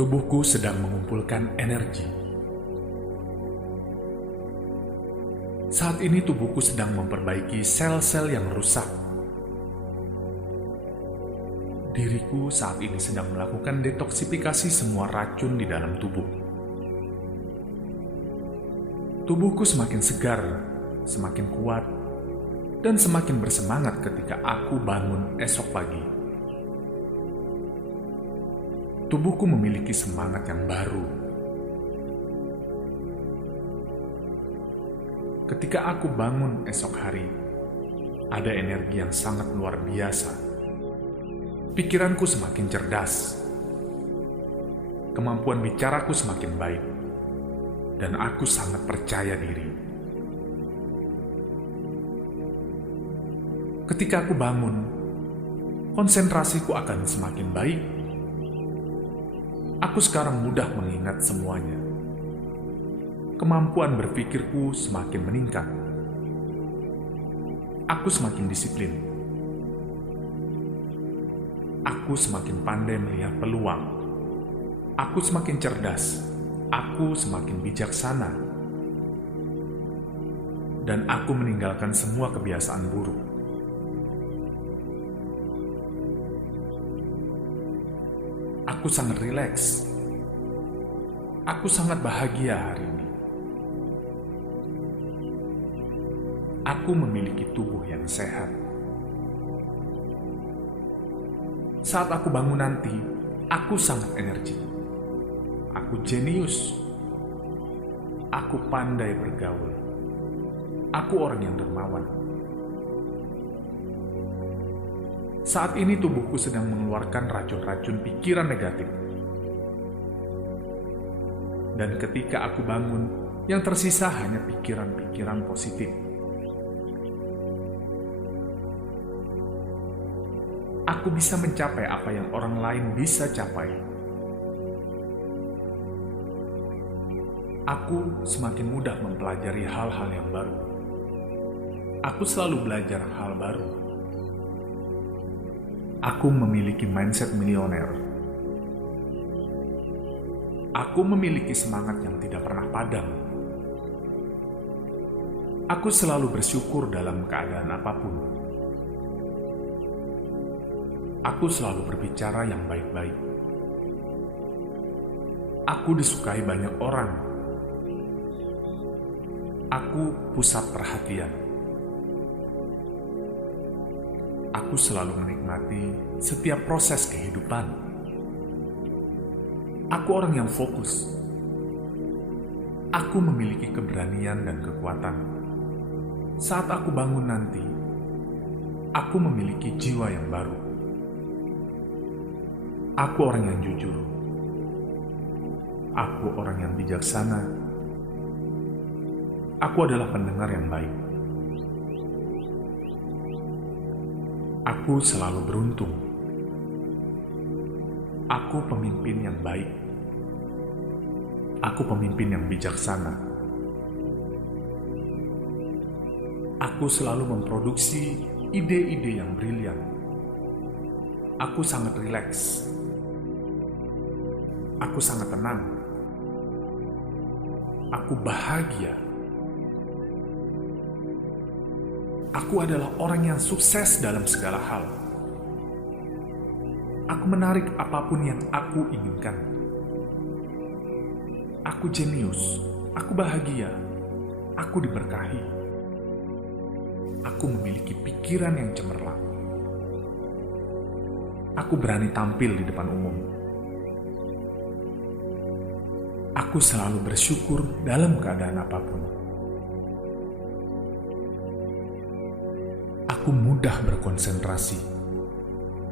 Tubuhku sedang mengumpulkan energi. Saat ini tubuhku sedang memperbaiki sel-sel yang rusak. Diriku saat ini sedang melakukan detoksifikasi semua racun di dalam tubuh. Tubuhku semakin segar, semakin kuat, dan semakin bersemangat ketika aku bangun esok pagi. Tubuhku memiliki semangat yang baru. Ketika aku bangun esok hari, ada energi yang sangat luar biasa. Pikiranku semakin cerdas. Kemampuan bicaraku semakin baik. Dan aku sangat percaya diri. Ketika aku bangun, konsentrasiku akan semakin baik. Aku sekarang mudah mengingat semuanya. Kemampuan berpikirku semakin meningkat. Aku semakin disiplin. Aku semakin pandai melihat peluang. Aku semakin cerdas. Aku semakin bijaksana. Dan aku meninggalkan semua kebiasaan buruk. Aku sangat rileks. Aku sangat bahagia hari ini. Aku memiliki tubuh yang sehat. Saat aku bangun nanti, aku sangat energi. Aku jenius. Aku pandai bergaul. Aku orang yang dermawan. Saat ini tubuhku sedang mengeluarkan racun-racun pikiran negatif. Dan ketika aku bangun, yang tersisa hanya pikiran-pikiran positif. Aku bisa mencapai apa yang orang lain bisa capai. Aku semakin mudah mempelajari hal-hal yang baru. Aku selalu belajar hal baru. Aku memiliki mindset milioner. Aku memiliki semangat yang tidak pernah padam. Aku selalu bersyukur dalam keadaan apapun. Aku selalu berbicara yang baik-baik. Aku disukai banyak orang. Aku pusat perhatian. Aku selalu menikmati setiap proses kehidupan. Aku orang yang fokus. Aku memiliki keberanian dan kekuatan. Saat aku bangun nanti, aku memiliki jiwa yang baru. Aku orang yang jujur. Aku orang yang bijaksana. Aku adalah pendengar yang baik. Aku selalu beruntung. Aku pemimpin yang baik. Aku pemimpin yang bijaksana. Aku selalu memproduksi ide-ide yang brilian. Aku sangat rileks. Aku sangat tenang. Aku bahagia. Aku adalah orang yang sukses dalam segala hal. Aku menarik apapun yang aku inginkan. Aku jenius. Aku bahagia. Aku diberkahi. Aku memiliki pikiran yang cemerlang. Aku berani tampil di depan umum. Aku selalu bersyukur dalam keadaan apapun. Aku mudah berkonsentrasi.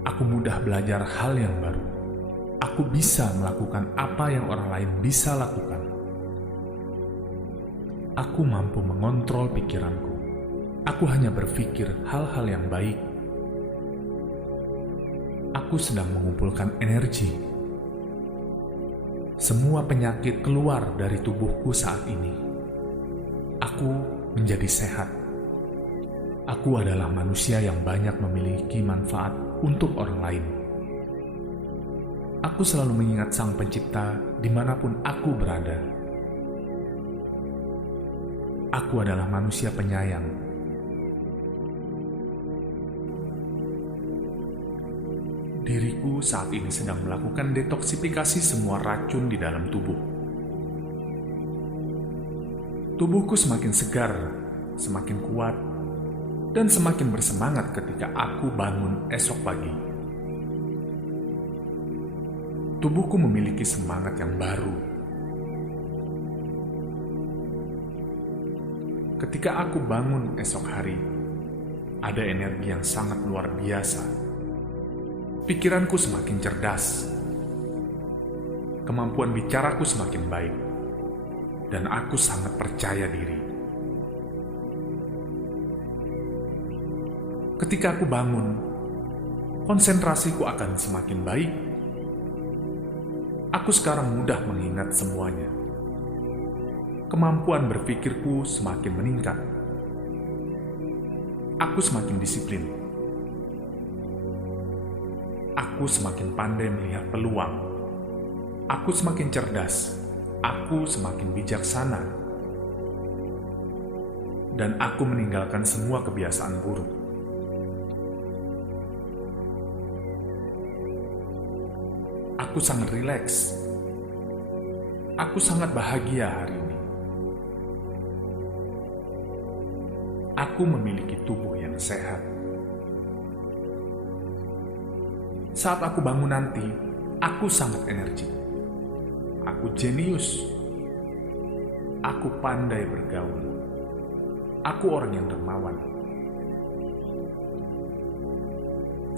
Aku mudah belajar hal yang baru. Aku bisa melakukan apa yang orang lain bisa lakukan. Aku mampu mengontrol pikiranku. Aku hanya berpikir hal-hal yang baik. Aku sedang mengumpulkan energi. Semua penyakit keluar dari tubuhku saat ini. Aku menjadi sehat. Aku adalah manusia yang banyak memiliki manfaat untuk orang lain. Aku selalu mengingat Sang Pencipta dimanapun aku berada. Aku adalah manusia penyayang. Diriku saat ini sedang melakukan detoksifikasi semua racun di dalam tubuh. Tubuhku semakin segar, semakin kuat, dan semakin bersemangat ketika aku bangun esok pagi. Tubuhku memiliki semangat yang baru. Ketika aku bangun esok hari, ada energi yang sangat luar biasa. Pikiranku semakin cerdas. Kemampuan bicaraku semakin baik. Dan aku sangat percaya diri. Ketika aku bangun, konsentrasiku akan semakin baik. Aku sekarang mudah mengingat semuanya. Kemampuan berpikirku semakin meningkat. Aku semakin disiplin. Aku semakin pandai melihat peluang. Aku semakin cerdas. Aku semakin bijaksana. Dan aku meninggalkan semua kebiasaan buruk. Aku sangat rileks. Aku sangat bahagia hari ini. Aku memiliki tubuh yang sehat. Saat aku bangun nanti, aku sangat energik. Aku jenius. Aku pandai bergaul. Aku orang yang dermawan.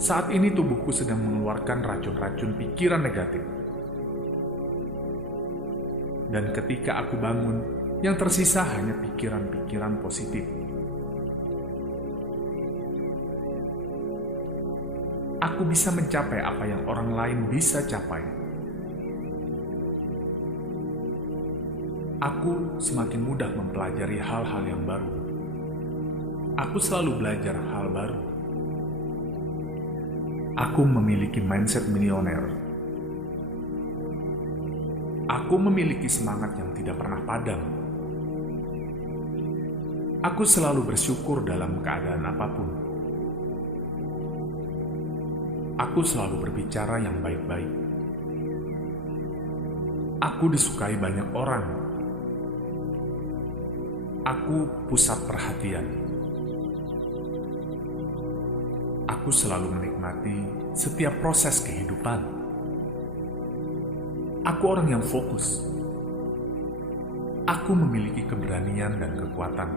Saat ini tubuhku sedang mengeluarkan racun-racun pikiran negatif. Dan ketika aku bangun, yang tersisa hanya pikiran-pikiran positif. Aku bisa mencapai apa yang orang lain bisa capai. Aku semakin mudah mempelajari hal-hal yang baru. Aku selalu belajar hal baru. Aku memiliki mindset milioner. Aku memiliki semangat yang tidak pernah padam. Aku selalu bersyukur dalam keadaan apapun. Aku selalu berbicara yang baik-baik. Aku disukai banyak orang. Aku pusat perhatian. Aku selalu menikmati setiap proses kehidupan. Aku orang yang fokus. Aku memiliki keberanian dan kekuatan.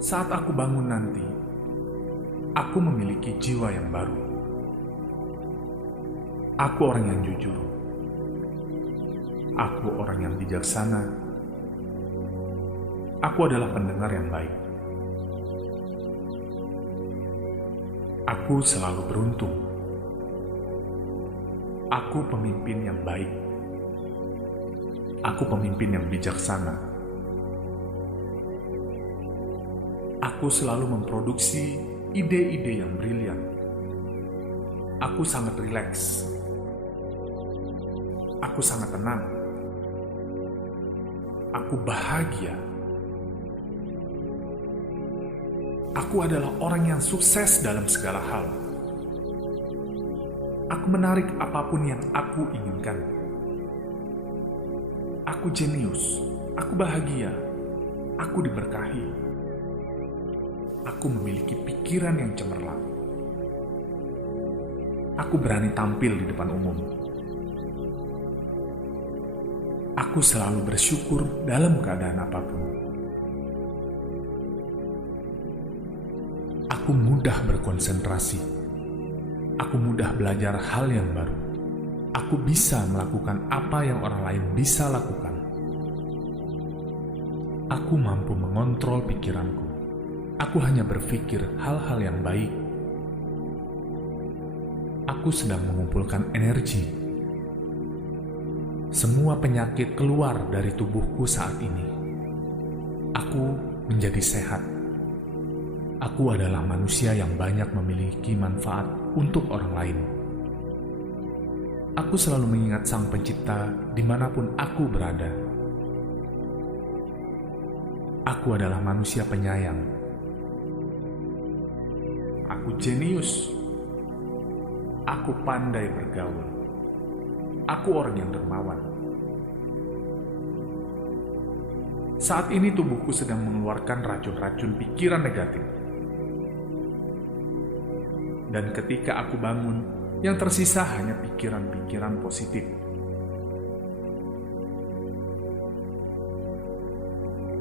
Saat aku bangun nanti, aku memiliki jiwa yang baru. Aku orang yang jujur. Aku orang yang bijaksana. Aku adalah pendengar yang baik. Aku selalu beruntung. Aku pemimpin yang baik. Aku pemimpin yang bijaksana. Aku selalu memproduksi ide-ide yang brilian. Aku sangat rileks. Aku sangat tenang. Aku bahagia. Aku adalah orang yang sukses dalam segala hal. Aku menarik apapun yang aku inginkan. Aku jenius. Aku bahagia. Aku diberkahi. Aku memiliki pikiran yang cemerlang. Aku berani tampil di depan umum. Aku selalu bersyukur dalam keadaan apapun. Aku mudah berkonsentrasi. Aku mudah belajar hal yang baru. Aku bisa melakukan apa yang orang lain bisa lakukan. Aku mampu mengontrol pikiranku. Aku hanya berpikir hal-hal yang baik. Aku sedang mengumpulkan energi. Semua penyakit keluar dari tubuhku saat ini. Aku menjadi sehat. Aku adalah manusia yang banyak memiliki manfaat untuk orang lain. Aku selalu mengingat Sang Pencipta dimanapun aku berada. Aku adalah manusia penyayang. Aku jenius. Aku pandai bergaul. Aku orang yang dermawan. Saat ini tubuhku sedang mengeluarkan racun-racun pikiran negatif. Dan ketika aku bangun, yang tersisa hanya pikiran-pikiran positif.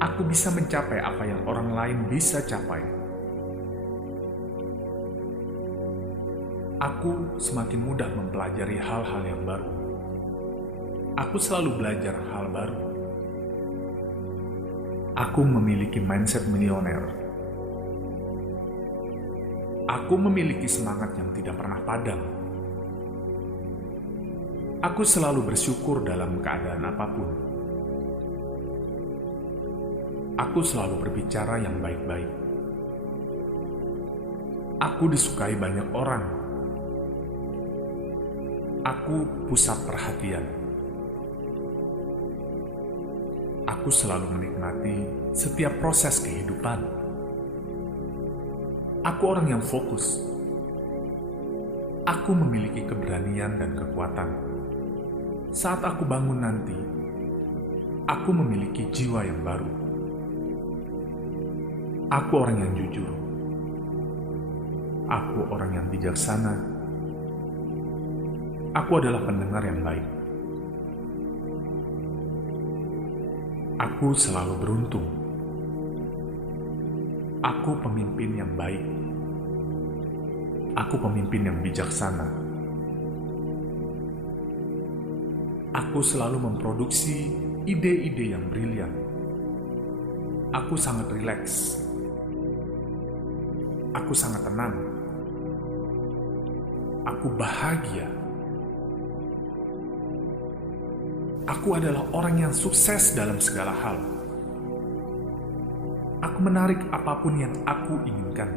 Aku bisa mencapai apa yang orang lain bisa capai. Aku semakin mudah mempelajari hal-hal yang baru. Aku selalu belajar hal baru. Aku memiliki mindset milioner. Aku memiliki semangat yang tidak pernah padam. Aku selalu bersyukur dalam keadaan apapun. Aku selalu berbicara yang baik-baik. Aku disukai banyak orang. Aku pusat perhatian. Aku selalu menikmati setiap proses kehidupan. Aku orang yang fokus. Aku memiliki keberanian dan kekuatan. Saat aku bangun nanti, aku memiliki jiwa yang baru. Aku orang yang jujur. Aku orang yang bijaksana. Aku adalah pendengar yang baik. Aku selalu beruntung. Aku pemimpin yang baik. Aku pemimpin yang bijaksana. Aku selalu memproduksi ide-ide yang brilian. Aku sangat rileks. Aku sangat tenang. Aku bahagia. Aku adalah orang yang sukses dalam segala hal. Aku menarik apapun yang aku inginkan.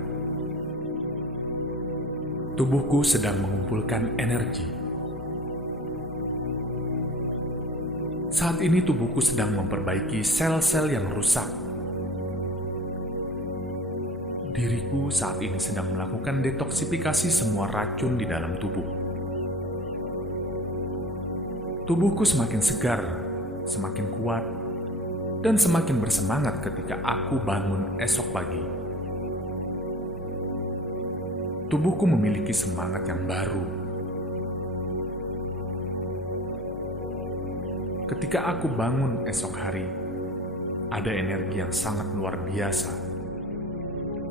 Tubuhku sedang mengumpulkan energi. Saat ini tubuhku sedang memperbaiki sel-sel yang rusak. Diriku saat ini sedang melakukan detoksifikasi semua racun di dalam tubuh. Tubuhku semakin segar, semakin kuat, dan semakin bersemangat ketika aku bangun esok pagi. Tubuhku memiliki semangat yang baru. Ketika aku bangun esok hari, ada energi yang sangat luar biasa.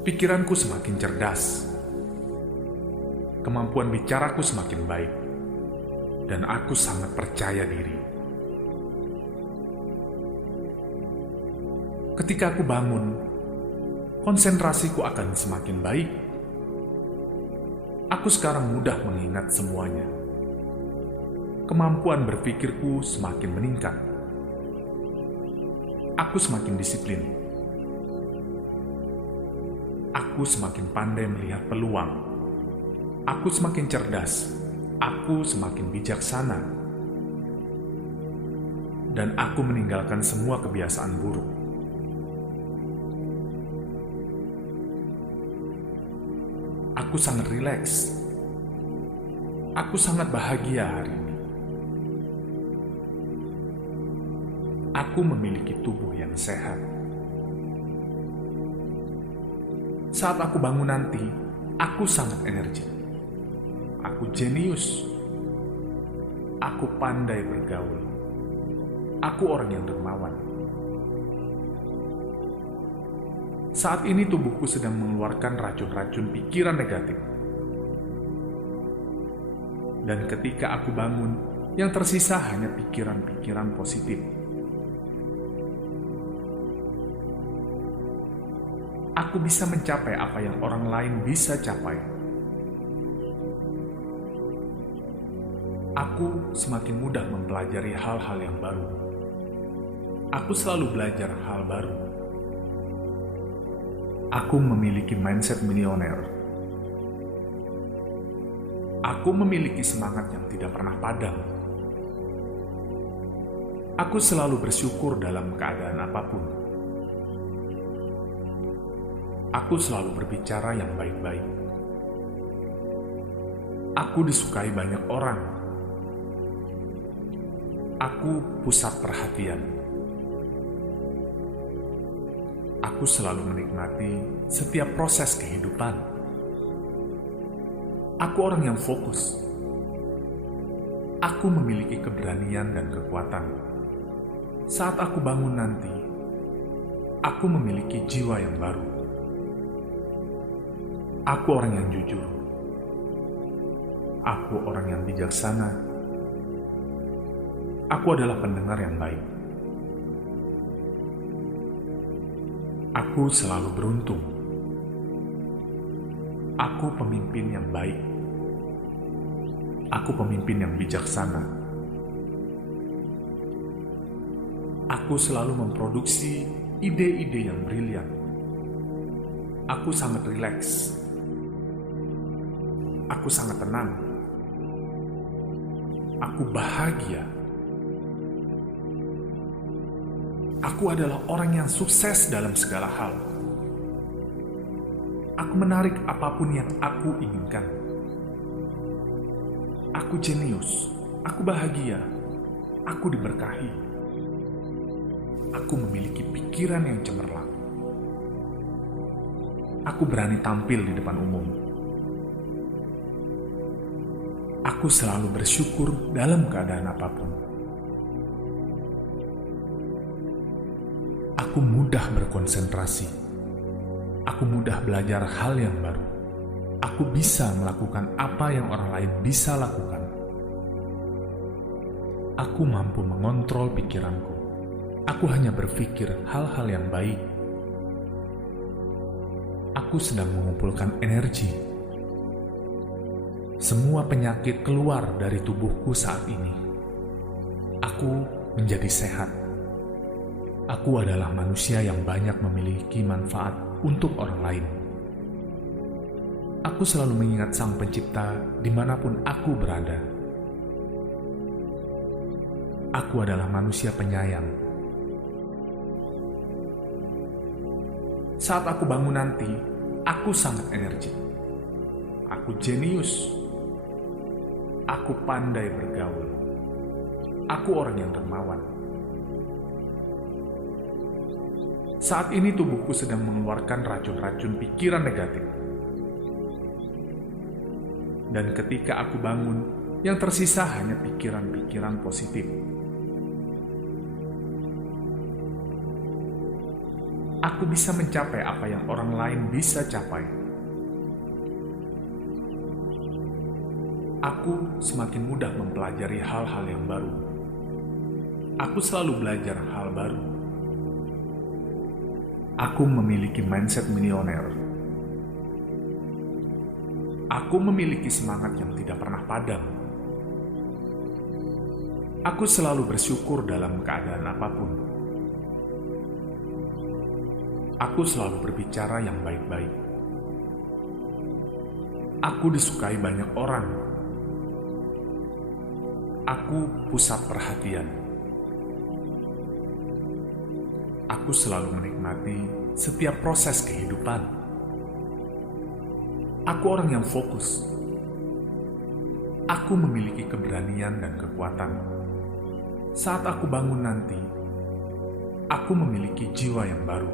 Pikiranku semakin cerdas. Kemampuan bicaraku semakin baik. Dan aku sangat percaya diri. Ketika aku bangun, konsentrasiku akan semakin baik. Aku sekarang mudah mengingat semuanya. Kemampuan berpikirku semakin meningkat. Aku semakin disiplin. Aku semakin pandai melihat peluang. Aku semakin cerdas. Aku semakin bijaksana. Dan aku meninggalkan semua kebiasaan buruk. Aku sangat rileks. Aku sangat bahagia hari ini. Aku memiliki tubuh yang sehat. Saat aku bangun nanti, aku sangat energik. Aku jenius. Aku pandai bergaul. Aku orang yang dermawan. Saat ini tubuhku sedang mengeluarkan racun-racun pikiran negatif. Dan ketika aku bangun, yang tersisa hanya pikiran-pikiran positif. Aku bisa mencapai apa yang orang lain bisa capai. Aku semakin mudah mempelajari hal-hal yang baru. Aku selalu belajar hal baru. Aku memiliki mindset milioner. Aku memiliki semangat yang tidak pernah padam. Aku selalu bersyukur dalam keadaan apapun. Aku selalu berbicara yang baik-baik. Aku disukai banyak orang. Aku pusat perhatian. Aku selalu menikmati setiap proses kehidupan. Aku orang yang fokus. Aku memiliki keberanian dan kekuatan. Saat aku bangun nanti, aku memiliki jiwa yang baru. Aku orang yang jujur. Aku orang yang bijaksana. Aku adalah pendengar yang baik. Aku selalu beruntung. Aku pemimpin yang baik. Aku pemimpin yang bijaksana. Aku selalu memproduksi ide-ide yang brilian. Aku sangat rileks. Aku sangat tenang. Aku bahagia. Aku adalah orang yang sukses dalam segala hal. Aku menarik apapun yang aku inginkan. Aku jenius. Aku bahagia. Aku diberkahi. Aku memiliki pikiran yang cemerlang. Aku berani tampil di depan umum. Aku selalu bersyukur dalam keadaan apapun. Aku mudah berkonsentrasi. Aku mudah belajar hal yang baru. Aku bisa melakukan apa yang orang lain bisa lakukan. Aku mampu mengontrol pikiranku. Aku hanya berpikir hal-hal yang baik. Aku sedang mengumpulkan energi. Semua penyakit keluar dari tubuhku saat ini. Aku menjadi sehat. Aku adalah manusia yang banyak memiliki manfaat untuk orang lain. Aku selalu mengingat Sang Pencipta dimanapun aku berada. Aku adalah manusia penyayang. Saat aku bangun nanti, aku sangat energi. Aku jenius. Aku pandai bergaul. Aku orang yang dermawan. Saat ini tubuhku sedang mengeluarkan racun-racun pikiran negatif. Dan ketika aku bangun, yang tersisa hanya pikiran-pikiran positif. Aku bisa mencapai apa yang orang lain bisa capai. Aku semakin mudah mempelajari hal-hal yang baru. Aku selalu belajar hal baru. Aku memiliki mindset milioner. Aku memiliki semangat yang tidak pernah padam. Aku selalu bersyukur dalam keadaan apapun. Aku selalu berbicara yang baik-baik. Aku disukai banyak orang. Aku pusat perhatian. Aku selalu menikmati setiap proses kehidupan. Aku orang yang fokus. Aku memiliki keberanian dan kekuatan. Saat aku bangun nanti, aku memiliki jiwa yang baru.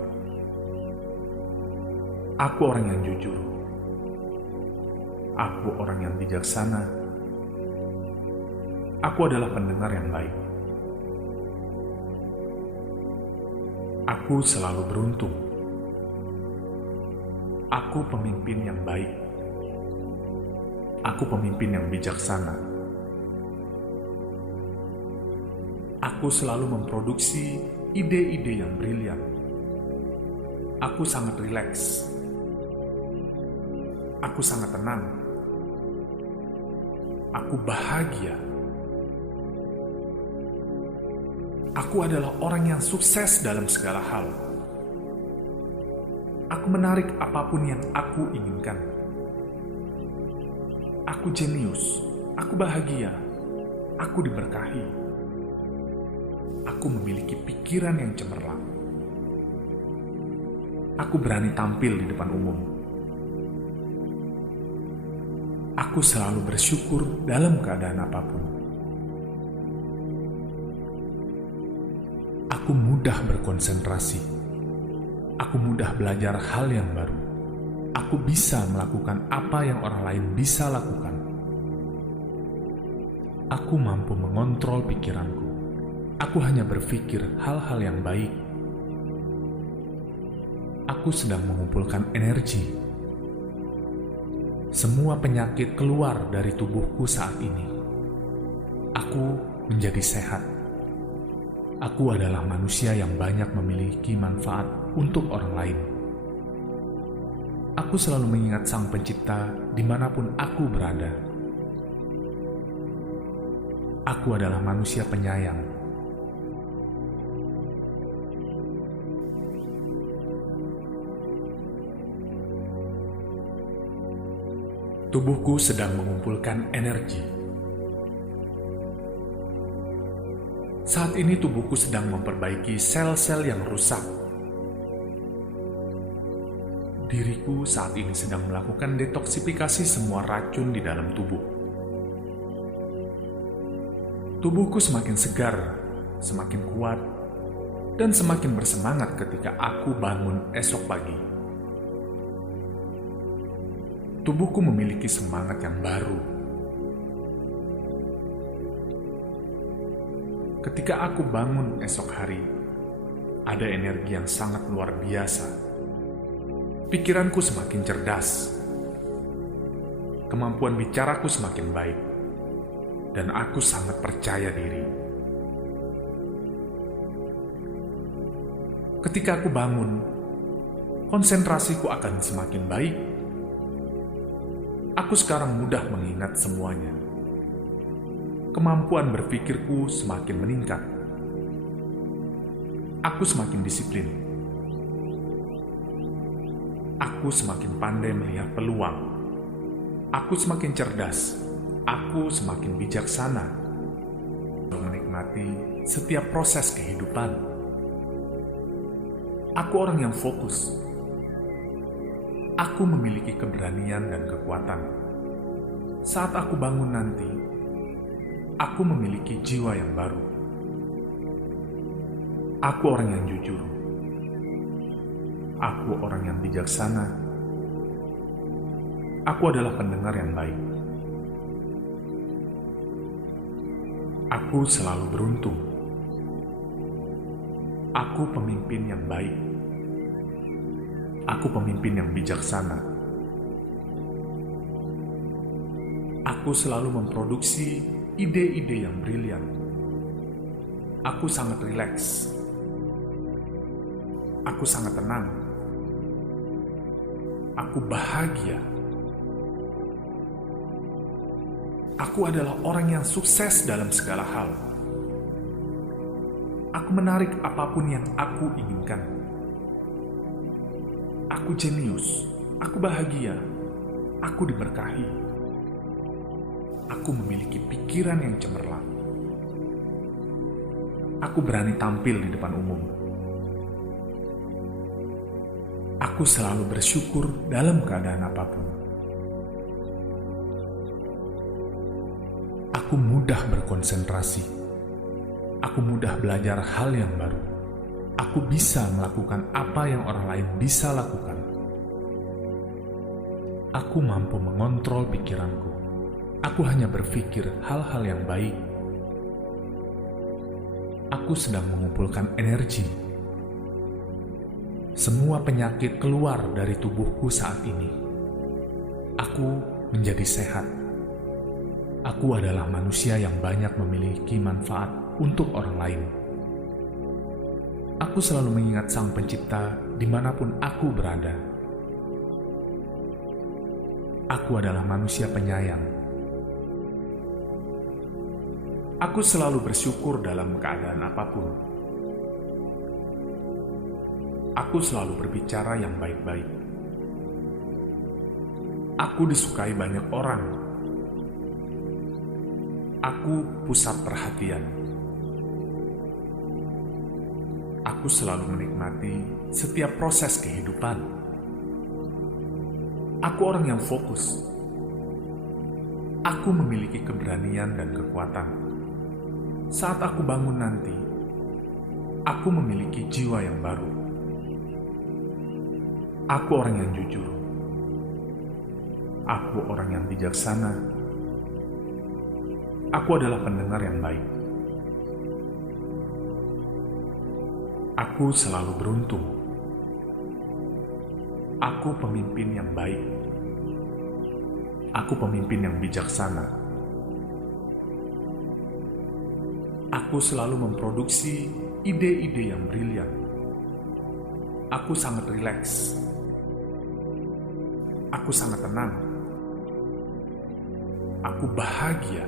Aku orang yang jujur. Aku orang yang bijaksana. Aku adalah pendengar yang baik. Aku selalu beruntung. Aku pemimpin yang baik. Aku pemimpin yang bijaksana. Aku selalu memproduksi ide-ide yang brilian. Aku sangat rileks. Aku sangat tenang. Aku bahagia. Aku adalah orang yang sukses dalam segala hal. Aku menarik apapun yang aku inginkan. Aku jenius, aku bahagia, aku diberkahi. Aku memiliki pikiran yang cemerlang. Aku berani tampil di depan umum. Aku selalu bersyukur dalam keadaan apapun. Aku mudah berkonsentrasi. Aku mudah belajar hal yang baru. Aku bisa melakukan apa yang orang lain bisa lakukan. Aku mampu mengontrol pikiranku. Aku hanya berpikir hal-hal yang baik. Aku sedang mengumpulkan energi. Semua penyakit keluar dari tubuhku saat ini. Aku menjadi sehat. Aku adalah manusia yang banyak memiliki manfaat untuk orang lain. Aku selalu mengingat Sang Pencipta dimanapun aku berada. Aku adalah manusia penyayang. Tubuhku sedang mengumpulkan energi. Saat ini tubuhku sedang memperbaiki sel-sel yang rusak. Diriku saat ini sedang melakukan detoksifikasi semua racun di dalam tubuh. Tubuhku semakin segar, semakin kuat, dan semakin bersemangat ketika aku bangun esok pagi. Tubuhku memiliki semangat yang baru. Ketika aku bangun esok hari, ada energi yang sangat luar biasa. Pikiranku semakin cerdas, kemampuan bicaraku semakin baik, dan aku sangat percaya diri. Ketika aku bangun, konsentrasiku akan semakin baik. Aku sekarang mudah mengingat semuanya. Kemampuan berpikirku semakin meningkat. Aku semakin disiplin. Aku semakin pandai melihat peluang. Aku semakin cerdas. Aku semakin bijaksana. Menikmati setiap proses kehidupan. Aku orang yang fokus. Aku memiliki keberanian dan kekuatan. Saat aku bangun nanti, aku memiliki jiwa yang baru. Aku orang yang jujur. Aku orang yang bijaksana. Aku adalah pendengar yang baik. Aku selalu beruntung. Aku pemimpin yang baik. Aku pemimpin yang bijaksana. Aku selalu memproduksi ide-ide yang brilian. Aku sangat rileks. Aku sangat tenang. Aku bahagia. Aku adalah orang yang sukses dalam segala hal. Aku menarik apapun yang aku inginkan. Aku jenius. Aku bahagia. Aku diberkahi. Aku memiliki pikiran yang cemerlang. Aku berani tampil di depan umum. Aku selalu bersyukur dalam keadaan apapun. Aku mudah berkonsentrasi. Aku mudah belajar hal yang baru. Aku bisa melakukan apa yang orang lain bisa lakukan. Aku mampu mengontrol pikiranku. Aku hanya berpikir hal-hal yang baik. Aku sedang mengumpulkan energi. Semua penyakit keluar dari tubuhku saat ini. Aku menjadi sehat. Aku adalah manusia yang banyak memiliki manfaat untuk orang lain. Aku selalu mengingat Sang Pencipta dimanapun aku berada. Aku adalah manusia penyayang. Aku selalu bersyukur dalam keadaan apapun. Aku selalu berbicara yang baik-baik. Aku disukai banyak orang. Aku pusat perhatian. Aku selalu menikmati setiap proses kehidupan. Aku orang yang fokus. Aku memiliki keberanian dan kekuatan. Saat aku bangun nanti, aku memiliki jiwa yang baru. Aku orang yang jujur. Aku orang yang bijaksana. Aku adalah pendengar yang baik. Aku selalu beruntung. Aku pemimpin yang baik. Aku pemimpin yang bijaksana. Aku selalu memproduksi ide-ide yang brilian. Aku sangat rileks. Aku sangat tenang. Aku bahagia.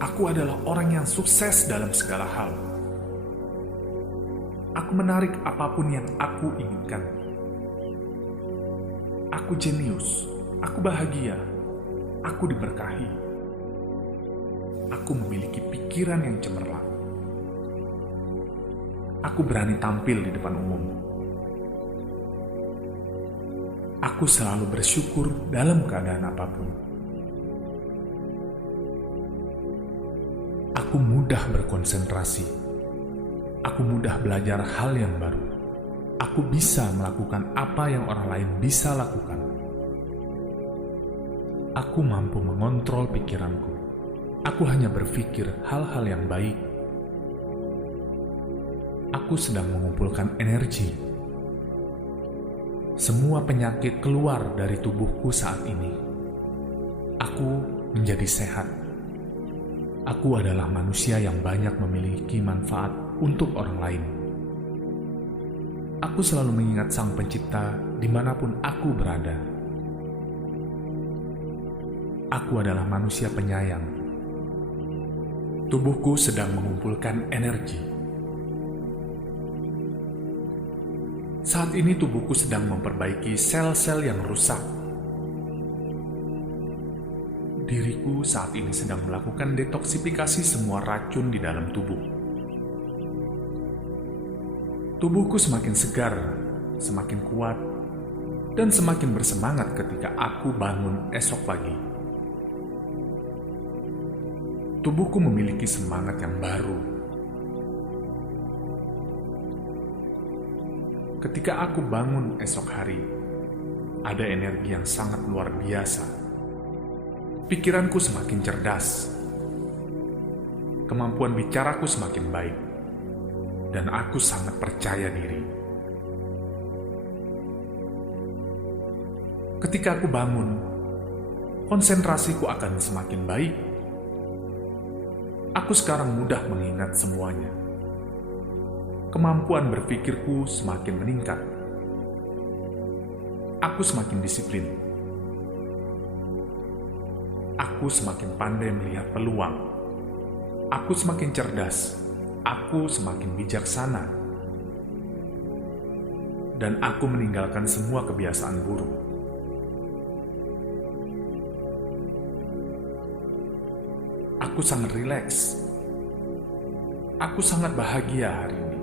Aku adalah orang yang sukses dalam segala hal. Aku menarik apapun yang aku inginkan. Aku jenius. Aku bahagia. Aku diberkahi. Aku memiliki pikiran yang cemerlang. Aku berani tampil di depan umum. Aku selalu bersyukur dalam keadaan apapun. Aku mudah berkonsentrasi. Aku mudah belajar hal yang baru. Aku bisa melakukan apa yang orang lain bisa lakukan. Aku mampu mengontrol pikiranku. Aku hanya berpikir hal-hal yang baik. Aku sedang mengumpulkan energi. Semua penyakit keluar dari tubuhku saat ini. Aku menjadi sehat. Aku adalah manusia yang banyak memiliki manfaat untuk orang lain. Aku selalu mengingat Sang Pencipta dimanapun aku berada. Aku adalah manusia penyayang. Tubuhku sedang mengumpulkan energi. Saat ini tubuhku sedang memperbaiki sel-sel yang rusak. Diriku saat ini sedang melakukan detoksifikasi semua racun di dalam tubuh. Tubuhku semakin segar, semakin kuat, dan semakin bersemangat ketika aku bangun esok pagi. Tubuhku memiliki semangat yang baru. Ketika aku bangun esok hari, ada energi yang sangat luar biasa. Pikiranku semakin cerdas. Kemampuan bicaraku semakin baik. Dan aku sangat percaya diri. Ketika aku bangun, konsentrasiku akan semakin baik. Aku sekarang mudah mengingat semuanya. Kemampuan berpikirku semakin meningkat. Aku semakin disiplin. Aku semakin pandai melihat peluang. Aku semakin cerdas. Aku semakin bijaksana. Dan aku meninggalkan semua kebiasaan buruk. Aku sangat rileks. Aku sangat bahagia hari ini.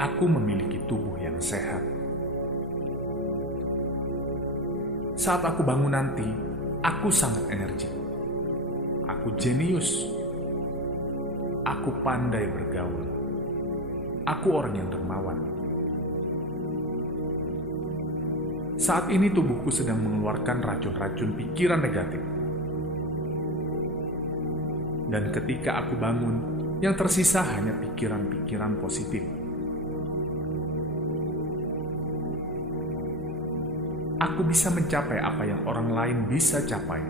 Aku memiliki tubuh yang sehat. Saat aku bangun nanti, aku sangat energik. Aku jenius. Aku pandai bergaul. Aku orang yang dermawan. Saat ini tubuhku sedang mengeluarkan racun-racun pikiran negatif. Dan ketika aku bangun, yang tersisa hanya pikiran-pikiran positif. Aku bisa mencapai apa yang orang lain bisa capai.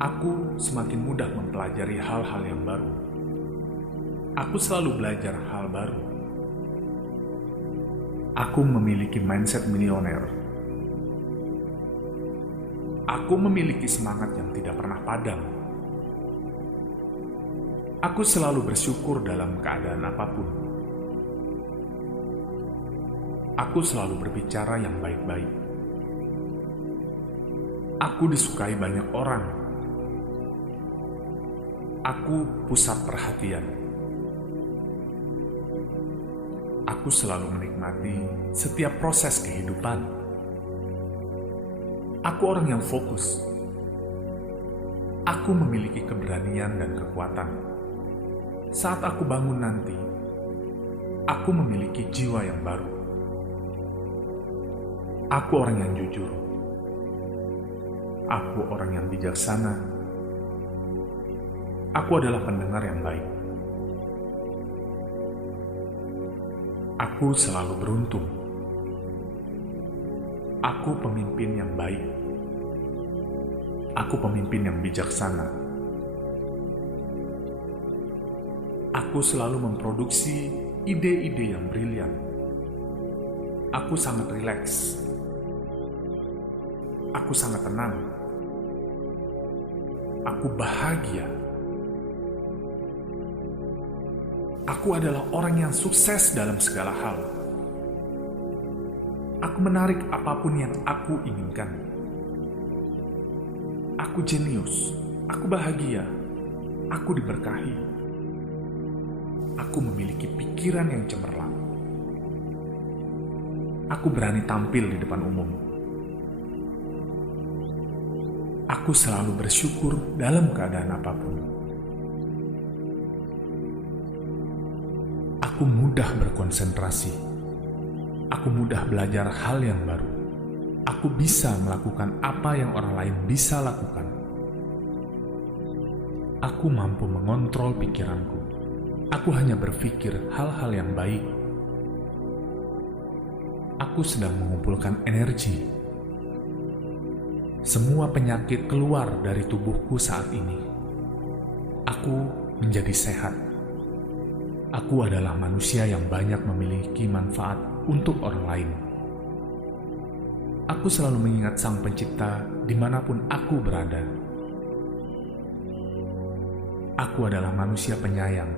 Aku semakin mudah mempelajari hal-hal yang baru. Aku selalu belajar hal baru. Aku memiliki mindset milioner. Aku memiliki semangat yang tidak pernah padam. Aku selalu bersyukur dalam keadaan apapun. Aku selalu berbicara yang baik-baik. Aku disukai banyak orang. Aku pusat perhatian. Aku selalu menikmati setiap proses kehidupan. Aku orang yang fokus. Aku memiliki keberanian dan kekuatan. Saat aku bangun nanti, aku memiliki jiwa yang baru. Aku orang yang jujur. Aku orang yang bijaksana. Aku adalah pendengar yang baik. Aku selalu beruntung. Aku pemimpin yang baik. Aku pemimpin yang bijaksana. Aku selalu memproduksi ide-ide yang brilian. Aku sangat rileks. Aku sangat tenang. Aku bahagia. Aku adalah orang yang sukses dalam segala hal. Aku menarik apapun yang aku inginkan. Aku jenius. Aku bahagia. Aku diberkahi. Aku memiliki pikiran yang cemerlang. Aku berani tampil di depan umum. Aku selalu bersyukur dalam keadaan apapun. Aku mudah berkonsentrasi. Aku mudah belajar hal yang baru. Aku bisa melakukan apa yang orang lain bisa lakukan. Aku mampu mengontrol pikiranku. Aku hanya berpikir hal-hal yang baik. Aku sedang mengumpulkan energi. Semua penyakit keluar dari tubuhku saat ini. Aku menjadi sehat. Aku adalah manusia yang banyak memiliki manfaat untuk orang lain. Aku selalu mengingat Sang Pencipta dimanapun aku berada. Aku adalah manusia penyayang